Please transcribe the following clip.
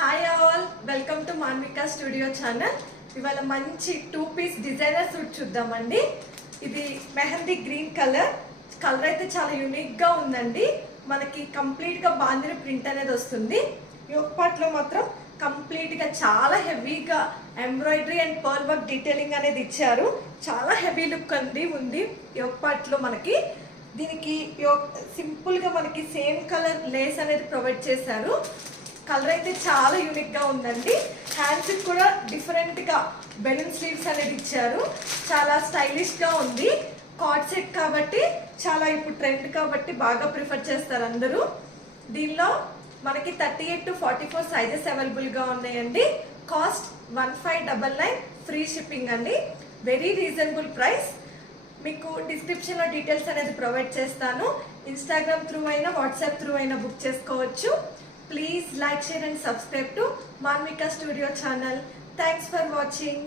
Hi all, welcome to Manvika studio channel. ఇవాళ మంచి 2 piece designer suit చూద్దామండి. ఇది మెహందీ గ్రీన్ కలర్ అయితే చాలా యూనిక్ గా ఉందండి. మనకి కంప్లీట్ గా బాందిని ప్రింట్ అనేది వస్తుంది. యోక్ పార్ట్ లో మాత్రం కంప్లీట్ గా చాలా హెవీగా embroidery and pearl work detailing అనేది ఇచ్చారు. చాలా హెవీ లుక్ అండి ఉంది యోక్ పార్ట్ లో. మనకి దీనికి సింపుల్ గా మనకి సేమ్ కలర్ లేస్ అనేది ప్రొవైడ్ చేశారు. కలర్ అయితే చాలా యూనిక్ గా ఉందండి. హ్యాండ్స్ కూడా డిఫరెంట్ గా బెలూన్ స్లీవ్స్ అనేది ఇచ్చారు. చాలా స్టైలిష్ గా ఉంది. కార్డ్ సెట్ కాబట్టి చాలా ఇప్పుడు ట్రెండ్ కాబట్టి బాగా ప్రిఫర్ చేస్తారు అందరూ. దీనిలో మనకి 38 to 44 సైజెస్ అవైలబుల్ గా ఉన్నాయండి. కాస్ట్ 1599, ఫ్రీ షిప్పింగ్ అండి. Very reasonable price. మీకు డిస్క్రిప్షన్ లో డీటెయిల్స్ అనేది ప్రొవైడ్ చేస్తాను. ఇన్స్టాగ్రామ్ త్రూ అయినా వాట్సాప్ త్రూ అయినా బుక్ చేసుకోవచ్చు. Please like, share and subscribe to Manvika Studio channel. Thanks for watching.